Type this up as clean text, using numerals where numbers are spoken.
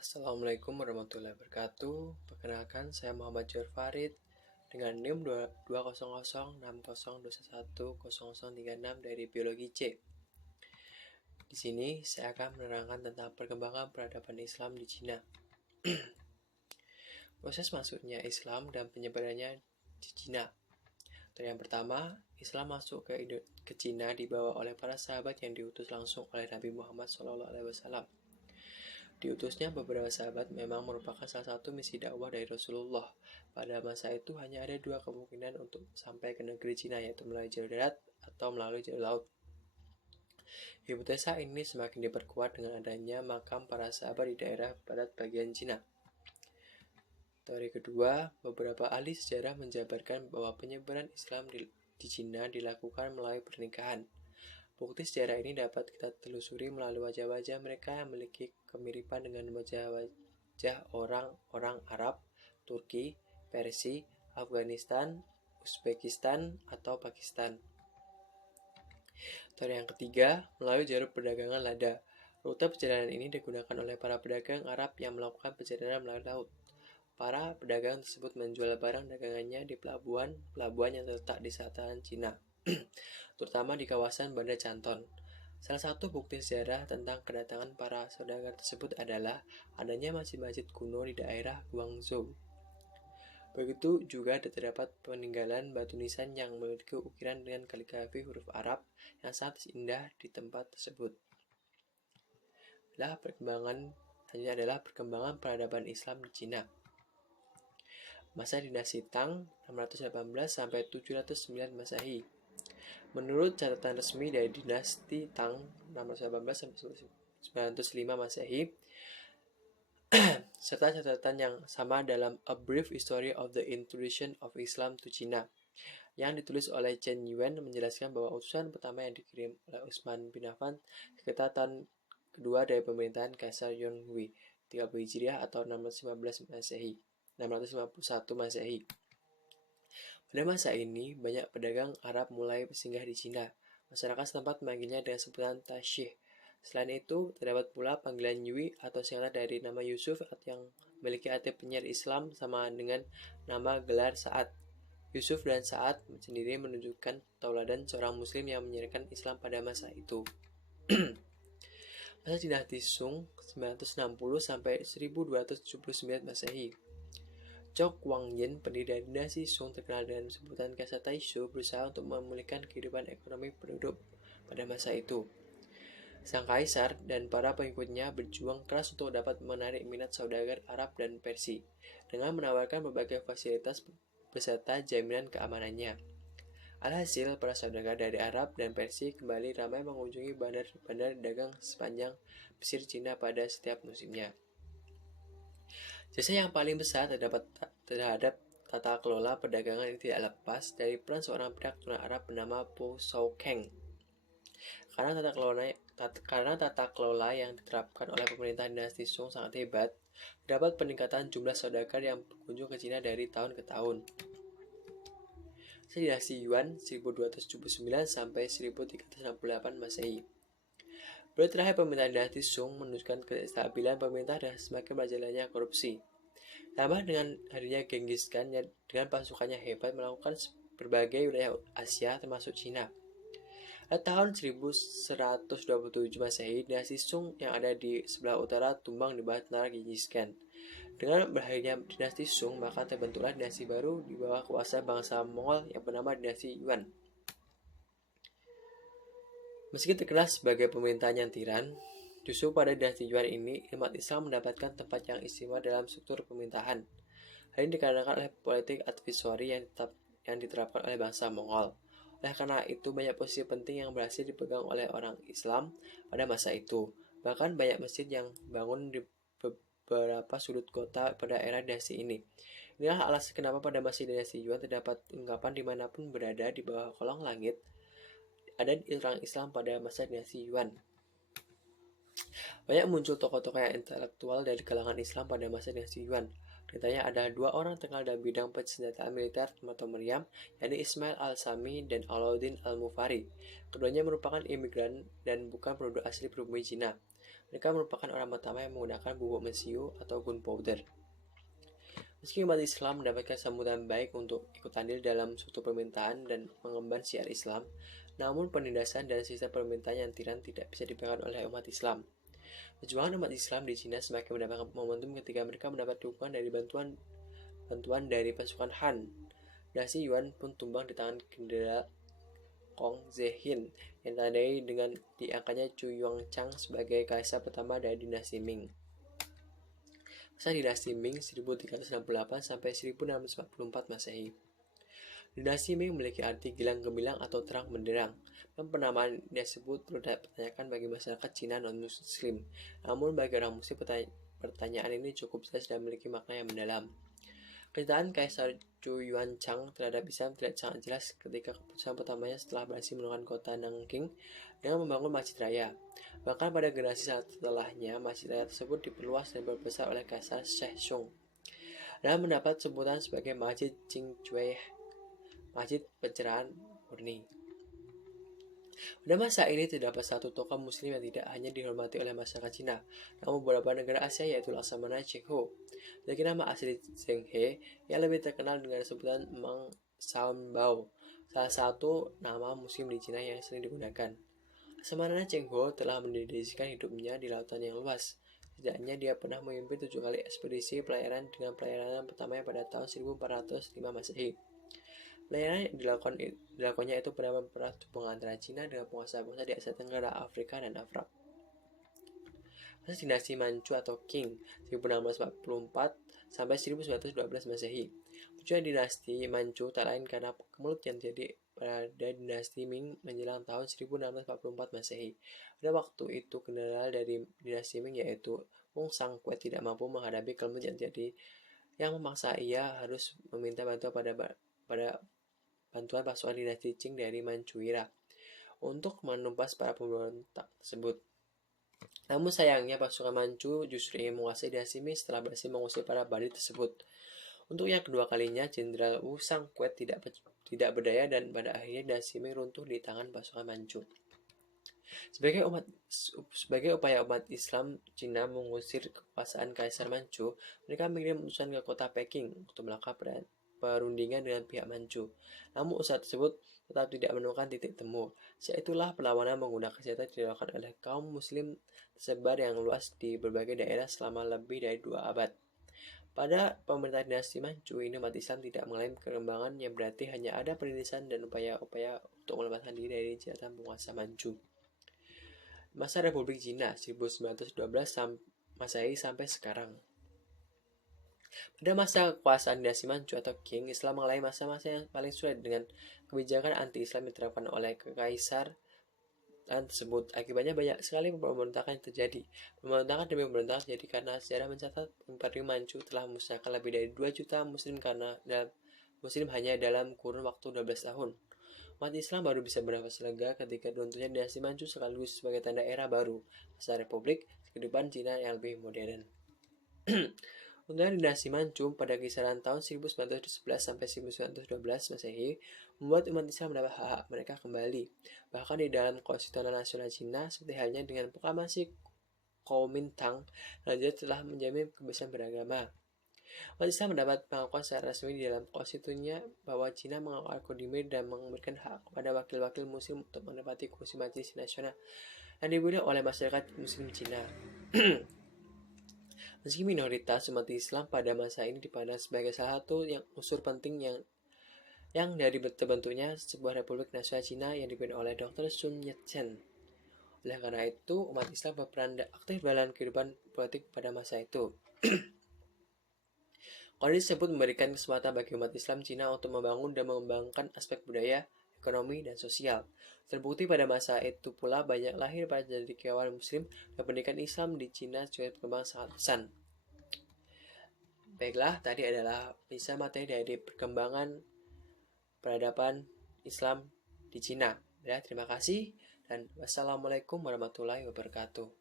Assalamualaikum warahmatullahi wabarakatuh. Perkenalkan, saya Muhammad Jor Farid dengan NIM 20060210036 dari Biologi C. Di sini saya akan menerangkan tentang perkembangan peradaban Islam di Cina. Proses masuknya Islam dan penyebarannya di Cina. Yang pertama, Islam masuk ke Cina dibawa oleh para sahabat yang diutus langsung oleh Nabi Muhammad SAW. Diutusnya beberapa sahabat memang merupakan salah satu misi dakwah dari Rasulullah. Pada masa itu hanya ada dua kemungkinan untuk sampai ke negeri Cina, yaitu melalui jalur darat atau melalui jalur laut. Hipotesa ini semakin diperkuat dengan adanya makam para sahabat di daerah barat bagian Cina. Teori kedua, beberapa ahli sejarah menjabarkan bahwa penyebaran Islam di Cina dilakukan melalui pernikahan. Bukti sejarah ini dapat kita telusuri melalui wajah-wajah mereka yang memiliki kemiripan dengan wajah-wajah orang-orang Arab, Turki, Persia, Afghanistan, Uzbekistan, atau Pakistan. Teori yang ketiga, melalui jalur perdagangan lada. Rute perjalanan ini digunakan oleh para pedagang Arab yang melakukan perjalanan melalui laut. Para pedagang tersebut menjual barang dagangannya di pelabuhan yang terletak di selatan Cina, terutama di kawasan Bandar Canton. Salah satu bukti sejarah tentang kedatangan para saudagar tersebut adalah adanya masjid-masjid kuno di daerah Guangzhou. Begitu juga terdapat peninggalan batu nisan yang memiliki ukiran dengan kaligrafi huruf Arab yang sangat indah di tempat tersebut. Selanjutnya adalah perkembangan peradaban Islam di Cina. Masa dinasti Tang 618 sampai 709 Masehi. Menurut catatan resmi dari dinasti Tang 618 sampai 905 Masehi serta catatan yang sama dalam A Brief History of the Introduction of Islam to China yang ditulis oleh Chen Yuan menjelaskan bahwa utusan pertama yang dikirim oleh Utsman bin Affan sekitar tahun kedua dari pemerintahan Kaisar Yonghui 30 Hijriah atau 651 Masehi. Pada masa ini, banyak pedagang Arab mulai singgah di Cina. Masyarakat setempat memanggilnya dengan sebutan Tashih. Selain itu, terdapat pula panggilan Yui atau singkatan dari nama Yusuf yang memiliki arti penyiar Islam sama dengan nama gelar Sa'ad. Yusuf dan Sa'ad sendiri menunjukkan tauladan seorang muslim yang menyiarkan Islam pada masa itu. Masa dinasti Sung 960 sampai 1279 Masehi. Chok Wangyin, pendiri dari dinasti Sung terkenal dengan sebutan Kaisar Taishu, berusaha untuk memulihkan kehidupan ekonomi penduduk pada masa itu. Sang kaisar dan para pengikutnya berjuang keras untuk dapat menarik minat saudagar Arab dan Persia dengan menawarkan berbagai fasilitas beserta jaminan keamanannya. Alhasil, para saudagar dari Arab dan Persia kembali ramai mengunjungi bandar-bandar dagang sepanjang pesisir Cina pada setiap musimnya. Jasa yang paling besar terhadap tata kelola perdagangan ini tidak lepas dari peran seorang pihak turunan Arab bernama Po Shou Keng. Karena tata kelola yang diterapkan oleh pemerintah dinasti Sung sangat hebat, terdapat peningkatan jumlah saudagar yang berkunjung ke Cina dari tahun ke tahun. Dinasti Yuan 1279 sampai 1368 Masehi. Periode terakhir pemerintahan dinasti Sung menunjukkan kestabilan pemerintah dan semakin berjalannya korupsi. Tambah dengan hadirnya Genghis Khan dengan pasukannya hebat melakukan berbagai wilayah Asia termasuk Cina. Pada tahun 1127 Masehi, dinasti Sung yang ada di sebelah utara tumbang di bawah tentara Genghis Khan. Dengan berakhirnya dinasti Sung, maka terbentuklah dinasti baru di bawah kuasa bangsa Mongol yang bernama dinasti Yuan. Meski terkenal sebagai pemerintahan yang tiran, justru pada dinasti Yuan ini, umat Islam mendapatkan tempat yang istimewa dalam struktur pemerintahan. Hal ini dikarenakan oleh politik advisory yang diterapkan oleh bangsa Mongol. Oleh karena itu, banyak posisi penting yang berhasil dipegang oleh orang Islam pada masa itu. Bahkan banyak masjid yang bangun di beberapa sudut kota pada era dinasti ini. Inilah alasan kenapa pada masa dinasti Yuan terdapat ungkapan dimanapun berada di bawah kolong langit ada orang Islam pada masa dinasti Yuan. Banyak muncul tokoh-tokoh yang intelektual dari kalangan Islam pada masa dinasti Yuan. Ditanya ada 2 orang terkenal dalam bidang persenjataan militer atau meriam, yakni Ismail Al-Sami dan Alauddin Al-Mufari. Keduanya merupakan imigran dan bukan penduduk asli pribumi Cina. Mereka merupakan orang pertama yang menggunakan bubuk mesiu atau gunpowder. Meski umat Islam mendapatkan sambutan baik untuk ikut andil dalam suatu permintaan dan mengemban syiar Islam, namun penindasan dan sistem permintaan yang tiran tidak bisa dipegang oleh umat Islam. Perjuangan umat Islam di Cina semakin mendapatkan momentum ketika mereka mendapat dukungan dari bantuan dari pasukan Han. Dinasti Yuan pun tumbang di tangan Jenderal Kong Zehin yang ditandai dengan diangkatnya Chu Yuanchang sebagai kaisar pertama dari dinasti Ming. Masa dinasti Ming 1368 sampai 1644 Masehi. Dinasti Ming memiliki arti gilang gemilang atau terang benderang, dan penamaan disebut perlu dipertanyakan bagi masyarakat Cina non-Muslim. Namun bagi orang Muslim pertanyaan ini cukup jelas dan memiliki makna yang mendalam. Kenyataan Kaisar Chu Yuanchang terhadap Islam terlihat sangat jelas ketika keputusan pertamanya setelah berhasil menurunkan kota Nanking dengan membangun Masjid Raya. Bahkan pada generasi setelahnya, Masjid Raya tersebut diperluas dan diperbesar oleh Kaisar Sheshong dan mendapat sebutan sebagai Masjid Qingzhou, Masjid Pencerahan Murni. Pada masa ini terdapat satu tokoh muslim yang tidak hanya dihormati oleh masyarakat Cina, namun beberapa negara Asia yaitu Laksamana Cheng Ho. Memiliki nama asli Zheng He yang lebih terkenal dengan sebutan Meng Shanbao, salah satu nama muslim di Cina yang sering digunakan. Laksamana Cheng Ho telah mendedikasikan hidupnya di lautan yang luas. Setidaknya dia pernah memimpin 7 kali ekspedisi pelayaran dengan pelayaran pertamanya pada tahun 1405 Masehi. Pelayaran yang dilakukannya itu pernah mempererat hubungan antara Cina dengan penguasa-penguasa di Asia Tenggara, Afrika, dan Arab. Masa dinasti Manchu atau Qing 1644 sampai 1912 Masehi. Tujuan dinasti Manchu tak lain karena kemelut yang terjadi pada dinasti Ming menjelang tahun 1644 Masehi. Pada waktu itu, general dari dinasti Ming yaitu Wong Sangquet tidak mampu menghadapi kemelut yang terjadi, yang memaksa ia harus meminta bantuan pada bantuan pasukan dinasti Qing dari Manchuria untuk menumpas para pemberontak tersebut. Namun sayangnya pasukan Manchu justru ingin menguasai dinasti Ming setelah berhasil mengusir para bandit tersebut. Untuk yang kedua kalinya, Jenderal Wu Sangquet tidak berdaya dan pada akhirnya dinasti Ming runtuh di tangan pasukan Manchu. Sebagai upaya umat Islam Cina mengusir kekuasaan Kaisar Manchu, mereka mengirim utusan ke kota Peking untuk melakukan perundingan dengan pihak Manchu. Namun usaha tersebut tetap tidak menemukan titik temu. Saat itulah perlawanan menggunakan senjata dilakukan oleh kaum muslim tersebar yang luas di berbagai daerah selama lebih dari 2 abad. Pada pemerintahan dinasti Manchu ini, umat Islam tidak mengalami perkembangan yang berarti hanya ada penindasan dan upaya-upaya untuk melepaskan diri dari jabatan penguasa Manchu. Masa Republik Cina 1912 Masehi sampai sekarang. Pada masa kekuasaan dinasti Manchu atau Qing, Islam mengalami masa-masa yang paling sulit dengan kebijakan anti-Islam yang diterapkan oleh kekaisar tersebut. Akibatnya banyak sekali pemberontakan yang terjadi. Pemberontakan demi pemberontakan terjadi karena sejarah mencatat Imperium Manchu telah memusnahkan lebih dari 2 juta muslim hanya dalam kurun waktu 12 tahun. Umat Islam baru bisa bernafas lega ketika runtuhnya dinasti Manchu sekaligus sebagai tanda era baru, masa republik, kehidupan Cina yang lebih modern. Untuk dinasti Manchu pada kisaran tahun 1911 sampai 1912 Masehi membuat umat Islam mendapat hak mereka kembali. Bahkan di dalam Konstitusi Nasional Cina, seperti halnya dengan proklamasi Kuomintang, raja telah menjamin kebebasan beragama. Umat Islam mendapat pengakuan secara resmi di dalam konstitusinya bahwa Cina mengakui Al-Qadimir dan memberikan hak kepada wakil-wakil muslim untuk menempati kursi majelis nasional yang dipilih oleh masyarakat muslim Cina. Meski minoritas, umat Islam pada masa ini dipandang sebagai salah satu unsur penting yang dari terbentuknya sebuah Republik Nasional Cina yang dipimpin oleh Dr. Sun Yat-sen. Oleh karena itu, umat Islam berperan aktif dalam kehidupan politik pada masa itu. Kondisi tersebut memberikan kesempatan bagi umat Islam Cina untuk membangun dan mengembangkan aspek budaya, ekonomi, dan sosial. Terbukti pada masa itu pula banyak lahir para cendekiawan muslim dan pendidikan Islam di Cina juga berkembang sangat pesat. Baiklah, tadi adalah bisa materi dari perkembangan peradaban Islam di Cina. Ya, terima kasih dan wassalamualaikum warahmatullahi wabarakatuh.